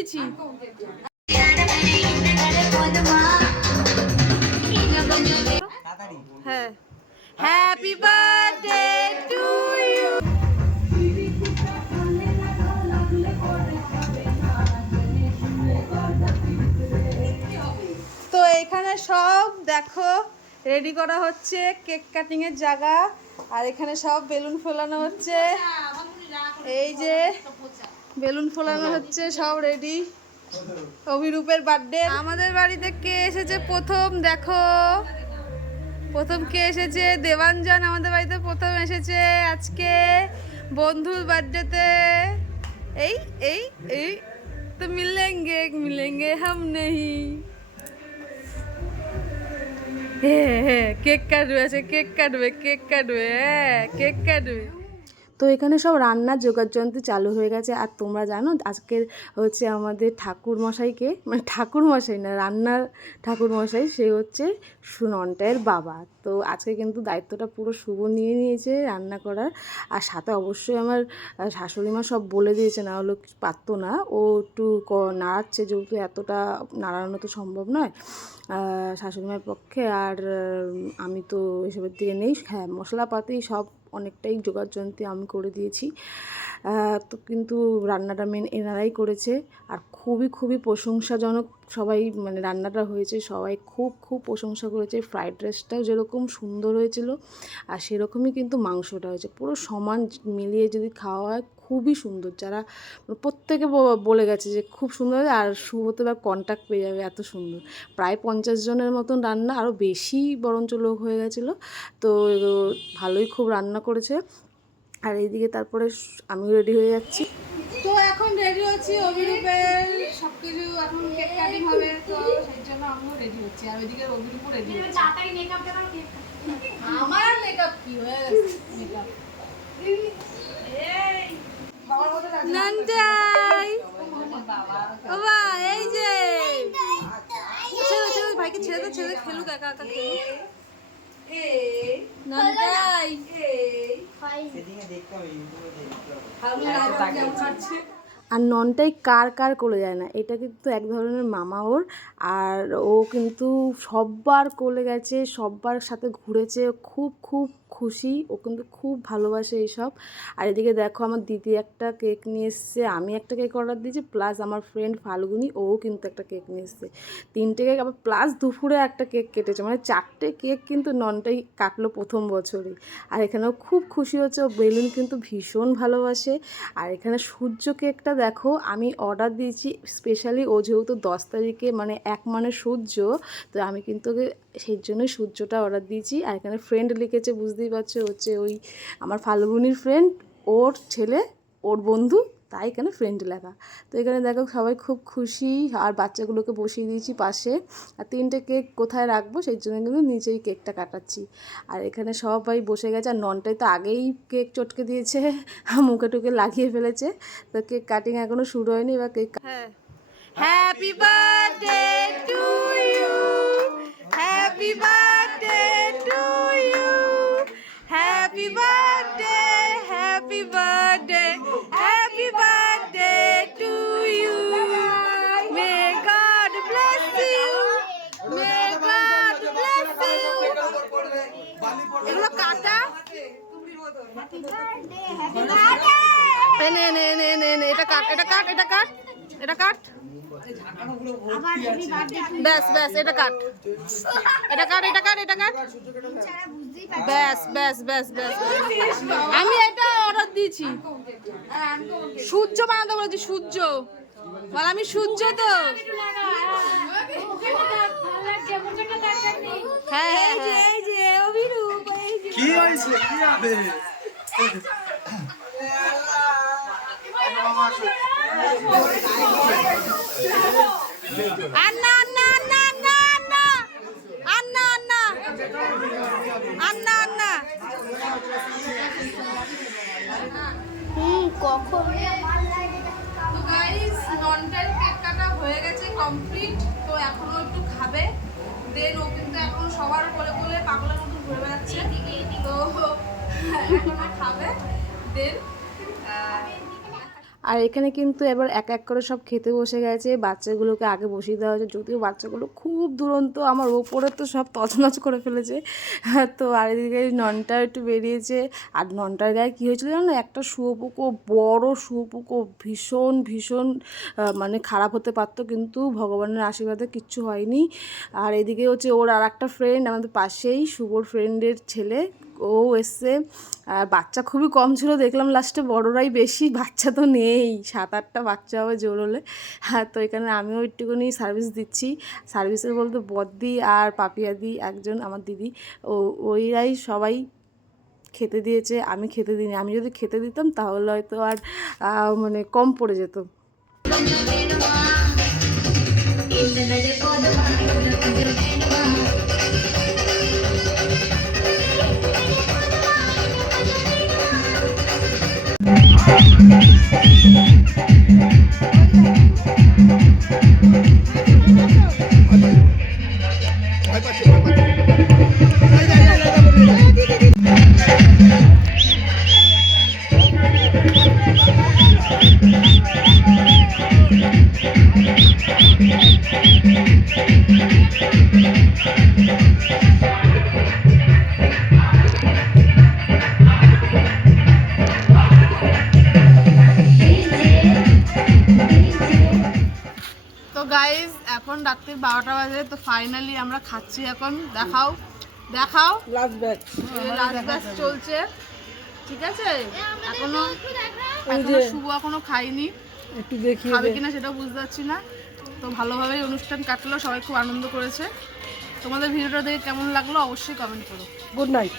দিয়েছি। হ্যাঁ, happy birthday to you. তো এখানে সব দেখো রেডি করা হচ্ছে, কেক কাটিং এর জায়গা। আর এখানে সব বেলুন ফোলানো হচ্ছে, এই যে বেলুন ফোলানো হচ্ছে, সব রেডি। অভিরূপের বার্থডে। আমাদের বাড়িতে কে এসেছে প্রথম দেখো, প্রথম কে এসেছে? দেবাঞ্জন আমাদের বাড়িতে প্রথম এসেছে আজকে বন্ধুর বার্থডেতে। এই এই এই তো মিলেঙ্গে মিলেঙ্গে হাম নেহি। হ্যাঁ, কেক কাটবে, আছে কেক কাটবে, কেক কাটবে, হ্যাঁ কেক কাটবে। তো এখানে সব রান্নার যোগাযন্ত্র চালু হয়ে গেছে। আর তোমরা জানো আজকের হচ্ছে আমাদের ঠাকুরমশাইকে, মানে ঠাকুরমশাই না, রান্নার ঠাকুরমশাই, সে হচ্ছে সুনন্টায়ের বাবা। তো আজকে কিন্তু দায়িত্বটা পুরো শুভ নিয়ে নিয়েছে রান্না করার। আর সাথে অবশ্যই আমার শাশুড়ি মা সব বলে দিয়েছে, না হলো পারতো না, ও একটু নাড়াচ্ছে, যেহেতু এতটা নাড়ানো তো সম্ভব নয় শাশুড়ি মায়ের পক্ষে। আর আমি তো এসবের দিকে নেই। হ্যাঁ, মশলাপাতি সব অনেকটাই যোগাযন্ত্র আমি করে দিয়েছি। তো কিন্তু রান্নাটা মেন এনারাই করেছে। আর খুবই খুবই প্রশংসাজনক সবাই, মানে রান্নাটা হয়েছে, সবাই খুব খুব প্রশংসা করেছে। ফ্রাইড রাইসটাও যেরকম সুন্দর হয়েছিল, আর সেরকমই কিন্তু মাংসটা হয়েছে, পুরো সমান মিলিয়ে যদি খাওয়া হয় খুবই সুন্দর। যারা প্রত্যেকে বলে গেছে যে খুব সুন্দর হবে, আর শুভতে বা কন্ট্যাক্ট পেয়ে যাবে, এত সুন্দর। প্রায় 50 জনের মতন রান্না, আরও বেশি বরঞ্চ লোক হয়ে গেছিলো। তো ভালোই খুব রান্না করেছে। আর এইদিকে তারপরে আমিও রেডি হয়ে যাচ্ছি। তো এখন রেডি হচ্ছি, অভিরূপের সব কিছু এখন কেক কাটিং হবে, তো সেই জন্য আমিও রেডি হচ্ছি। আর ওইদিকে অভিরূপও রেডি হচ্ছে। আমার মেকআপ কি হয়ে গেছে, মেকআপ নন্টাই বাবা, এই যে ছেড়ে ভাইকে ছেড়ে দে, ছেড়ে খেলুক, একা একা খেলুক। নন্টাই আর ননটাই কার কার কোলে যায় না, এটা কিন্তু এক ধরনের মামা ওর। আর ও কিন্তু সববার কোলে গেছে, সববার সাথে ঘুরেছে, খুব খুব খুশি, ও কিন্তু খুব ভালোবাসে এইসব। আর এদিকে দেখো আমার দিদি একটা কেক নিয়ে এসছে, আমি একটা কেক অর্ডার দিয়েছি, প্লাস আমার ফ্রেন্ড ফাল্গুনি ও কিন্তু একটা কেক নিয়ে এসছে, 3টে কেক। আবার প্লাস দুপুরে একটা কেক কেটেছে, মানে 4টে কেক কিন্তু ননটাই কাটলো প্রথম বছরই। আর এখানেও খুব খুশি হচ্ছে, ও বেলুন কিন্তু ভীষণ ভালোবাসে। আর এখানে সূর্য কেকটা দেখো আমি অর্ডার দিয়েছি স্পেশালি, ও যেহেতু 10 তারিখে মানে 1 মানে সূর্য, তো আমি কিন্তু সেই জন্যই সূর্যটা অর্ডার দিয়েছি। আর এখানে ফ্রেন্ড লিখেছে, বুঝতেই পারছো হচ্ছে ওই আমার ফাল্গুনির ফ্রেন্ড, ওর ছেলে, ওর বন্ধু, তাই এখানে ফ্রেন্ড লেখা। তো এখানে দেখো সবাই খুব খুশি। আর বাচ্চাগুলোকে বসিয়ে দিয়েছি পাশে। আর 3টে কেক কোথায় রাখবো সেই জন্য কিন্তু নিচেই কেকটা কাটাচ্ছি। আর এখানে সবাই বসে গেছে। আর ননটাই তো আগেই কেক চটকে দিয়েছে, মুখে টুকে লাগিয়ে ফেলেছে। তো কেক কাটিং এখনো শুরু হয়নি, বা কেক। হ্যাঁ, happy birthday to you, happy birthday to you, happy birthday, happy birthday, happy birthday to you. May God bless you, may God bless you. এগুলো কাটা, নে নে নে নে নে, এটা কাট, এটা কাট, এটা কাট, এটা কাট, ব্যাস ব্যাস, এটা কাট, এটা কাট, এটা কাট, এটা কাট, ব্যাস ব্যাস ব্যাস ব্যাস। আমি এটা অর্ডার দিয়েছি, সূর্য বানাতে বলেছি, সূর্য বল, আমি সূর্য তো। হ্যাঁ হ্যাঁ, এই যে অভিরূপ, কি হয়েছে, কি হবে? আন্না আন্না আন্না আন্না আন্না আন্না আন্না আন্না আন্না, কখন? তো গাইস, ননটার কেক কাটা হয়ে গেছে কমপ্লিট। তো এখনো একটু খাবে, দেন ও কিন্তু এখন সবার কোলে কোলে পাগলের মতো ঘুরে বেড়াচ্ছে। তো এখনো খাবে, দেন আর এখানে কিন্তু এবার এক এক করে সব খেতে বসে গেছে, বাচ্চাগুলোকে আগে বসিয়ে দেওয়া হয়েছে, যদিও বাচ্চাগুলো খুব দুরন্ত, আমার ওপরে তো সব তছনছ করে ফেলেছে। তো আর এদিকে ননটা একটু বেরিয়েছে, আর ননটার গায়ে কী হয়েছিল জানো, একটা শুয়োপোকা, বড় শুয়োপোকা, ভীষণ ভীষণ মানে খারাপ হতে পারতো, কিন্তু ভগবানের আশীর্বাদে কিচ্ছু হয়নি। আর এদিকে হচ্ছে ওর আর একটা ফ্রেন্ড আমাদের পাশেই, শুভর ফ্রেন্ডের ছেলে, ও এসছে। আর বাচ্চা খুবই কম ছিল, দেখলাম লাস্টে বড়রাই বেশি, বাচ্চা তো নেই, 7-8টা বাচ্চা হবে জোর হলে। হ্যাঁ, তো এখানে আমিও একটুখানি সার্ভিস দিচ্ছি। সার্ভিসের বলতে বদ্দি আর পাপিয়াদি, একজন আমার দিদি, ওইরাই সবাই খেতে দিয়েছে, আমি খেতে দিইনি। আমি যদি খেতে দিতাম তাহলে হয়তো আর মানে কম পড়ে যেত। তো গাইজ এখন রাত্রির 12টা বাজে, তো ফাইনালি আমরা খাচ্ছি এখন। দেখাও দেখাও, লাস্ট ব্যাচ চলছে, ঠিক আছে? এখনো শুভ এখনো খাইনি, একটু দেখি খাবে কিনা সেটাও বুঝতে পারছি না। তো ভালোভাবেই অনুষ্ঠান কাটলো, সবাই খুব আনন্দ করেছে। তোমাদের ভিডিওটা দেখে কেমন লাগলো অবশ্যই কমেন্ট করো। Good night.